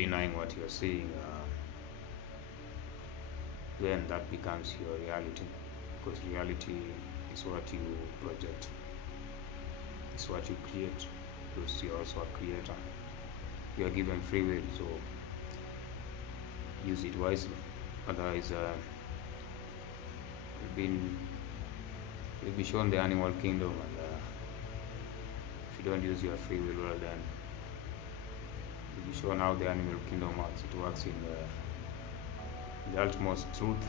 denying what you're seeing, then that becomes your reality, because reality is what you project, it's what you create, because you're also a creator. You are given free will, so use it wisely. Otherwise, you'll be shown the animal kingdom, and if you don't use your free will well, then you'll be shown how the animal kingdom works. It works in the utmost truth,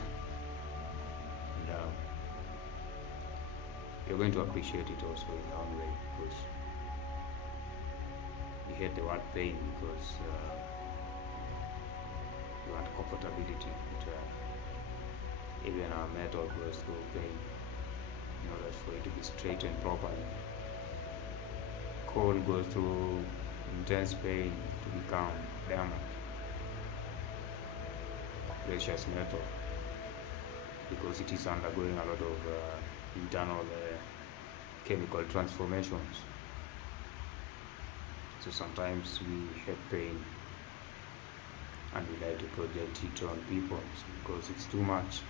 and you're going to appreciate it also in your own way, because you hate the word pain, because you want comfortability. Even our metal goes through pain in order for it to be straightened properly. Coal goes through intense pain to become diamond, precious metal, because it is undergoing a lot of internal chemical transformations. So sometimes we hate pain and we like to project it on people because it's too much.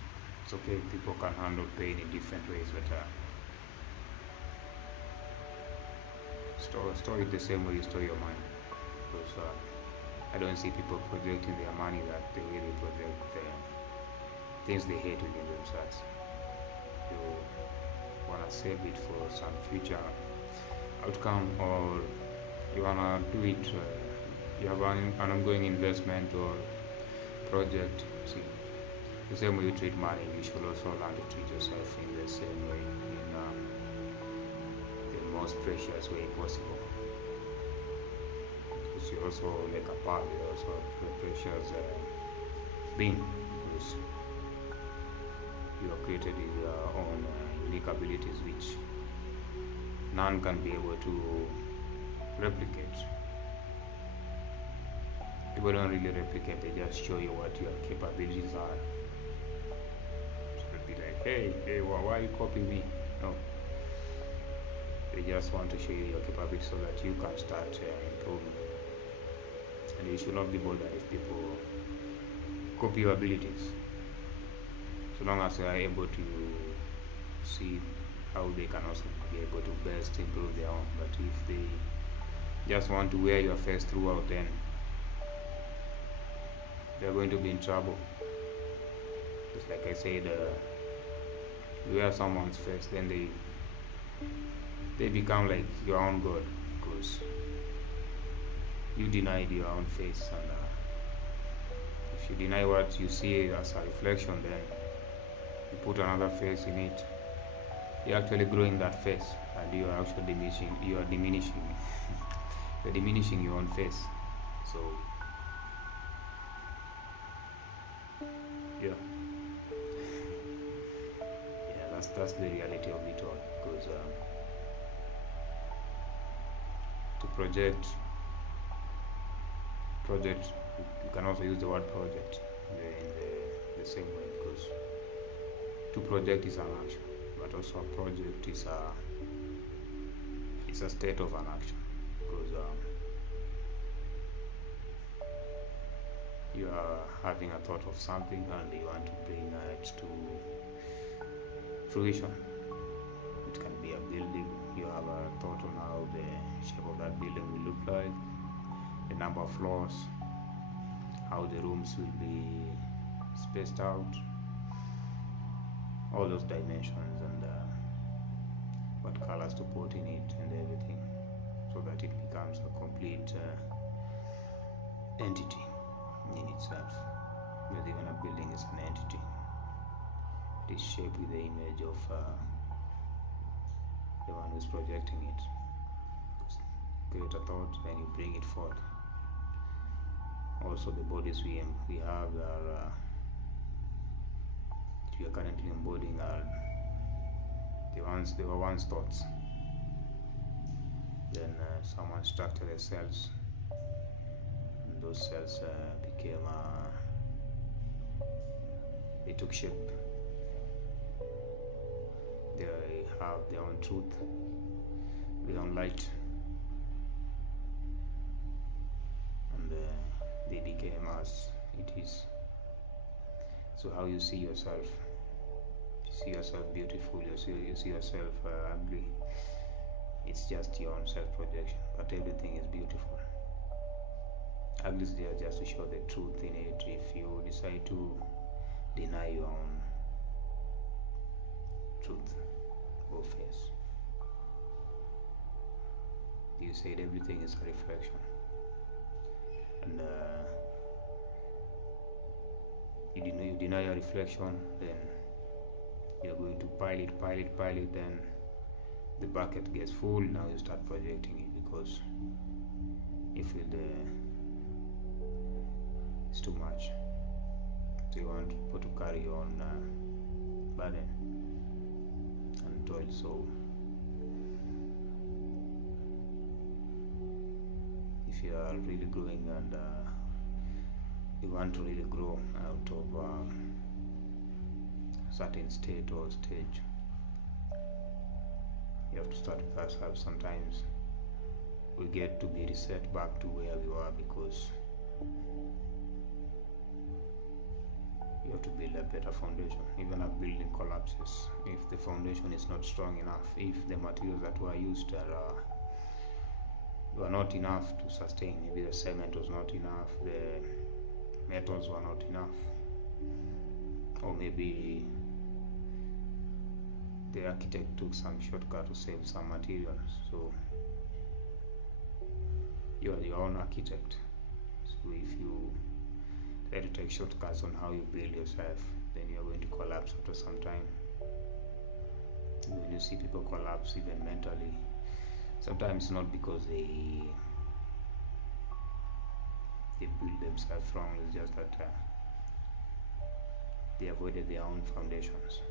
It's okay, people can handle pain in different ways, but store it the same way you store your money, because I don't see people projecting their money that the way they project the things they hate within themselves. You want to save it for some future outcome, or you want to do it, you have an ongoing investment or project. See, the same way you treat money, you should also learn to treat yourself in the same way, in the most precious way possible. Because you also make a part, you're also a precious being, because you are created with your own unique abilities which none can be able to replicate. People don't really replicate, they just show you what your capabilities are. So they'll be like, hey, why are you copying me? No. They just want to show you your capabilities so that you can start improving. And you should not be bothered if people copy your abilities, so long as you are able to see how they can also be able to best improve their own. But if they just want to wear your face throughout, then they're going to be in trouble. Just like I said, you wear someone's face, then they become like your own god, because you denied your own face. And if you deny what you see as a reflection, then you put another face in it. You're actually growing that face, and you are actually diminishing. You are diminishing. You're diminishing your own face. So yeah, that's the reality of it all. Because to project, you can also use the word project in the same way, because to project is an action, but also a project is a state of an action, because you are having a thought of something and you want to bring it to fruition. It can be a building. You have a thought on how the shape of that building will look like, the number of floors, how the rooms will be spaced out, all those dimensions, and what colors to put in it and everything, so that it becomes a complete entity in itself. Because even a building is an entity. It is shaped with the image of the one who's projecting it. Create a thought, then you bring it forth. Also, the bodies we have are we are currently embodying are they were once thoughts. Then someone structured the cells. And those cells became they took shape. They have their own truth, their own light, and they became as it is. So how you see yourself, you see yourself beautiful, you see yourself ugly, it's just your own self-projection, but everything is beautiful. Ugly is there just to show the truth in it. If you decide to deny your own truth or face, you said everything is a reflection, and you deny your reflection, then you're going to pile it, then the bucket gets full. Now you start projecting it because you feel it's too much, so you want to carry your own burden and toil. So if you are really growing and you want to really grow out of a certain state or stage, you have to start with ourselves. Sometimes we get to be reset back to where we were because you have to build a better foundation. Even a building collapses if the foundation is not strong enough, if the materials that were used were not enough to sustain. Maybe the cement was not enough, the metals were not enough, or maybe the architect took some shortcut to save some materials. So you are your own architect. So if you try to take shortcuts on how you build yourself, then you are going to collapse after some time. When you see people collapse even mentally, sometimes not because they build themselves wrong, it's just that they avoided their own foundations.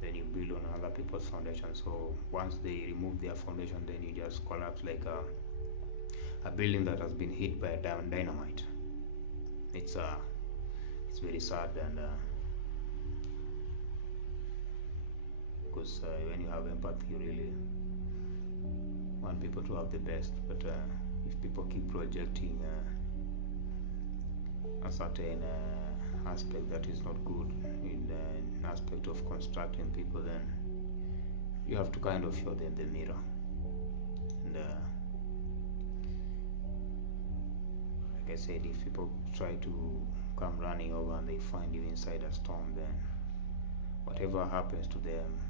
Then you build on other people's foundation. So once they remove their foundation, then you just collapse like a building that has been hit by a dynamite. It's very sad, and because when you have empathy, you really want people to have the best. But if people keep projecting a certain aspect that is not good in the aspect of constructing people, then you have to kind of show them the mirror. And like I said, if people try to come running over and they find you inside a storm, then whatever happens to them,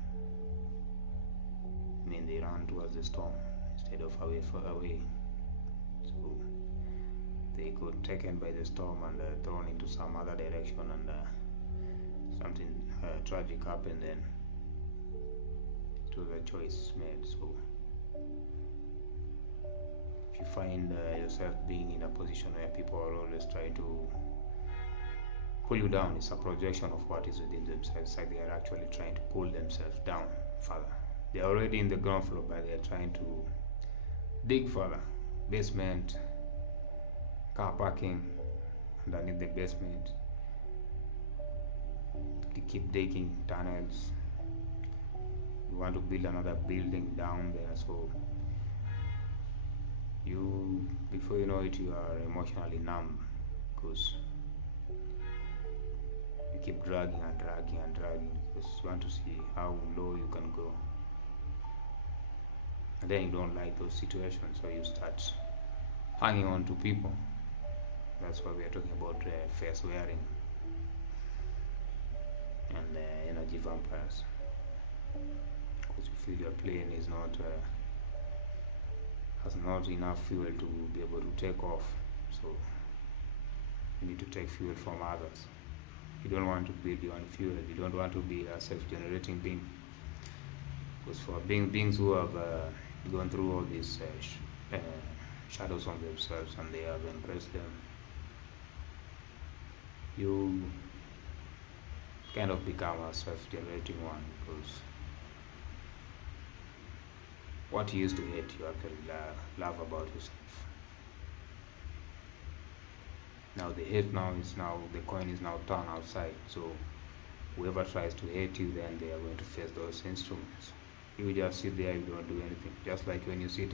I mean, they run towards the storm instead of away. So they got taken by the storm and thrown into some other direction, and something tragic happened. Then it was a choice made. So if you find yourself being in a position where people are always trying to pull you down, it's a projection of what is within themselves. Like they are actually trying to pull themselves down further. They are already in the ground floor, but they are trying to dig further. Basement, car parking underneath the basement. They keep digging tunnels. You want to build another building down there, so you, before you know it, you are emotionally numb because you keep dragging because you want to see how low you can go. And then you don't like those situations, so you start hanging on to people. That's why we are talking about face wearing and energy vampires, because you feel your plane is not has not enough fuel to be able to take off, so you need to take fuel from others. You don't want to build your own fuel. You don't want to be a self-generating being, because for beings who have gone through all these shadows on themselves and they have embraced them, you kind of become a self-generating one, because what you used to hate, you actually love about yourself. Now the hate the coin is now turned outside, so whoever tries to hate you, then they are going to face those instruments. You just sit there, you don't do anything. Just like when you sit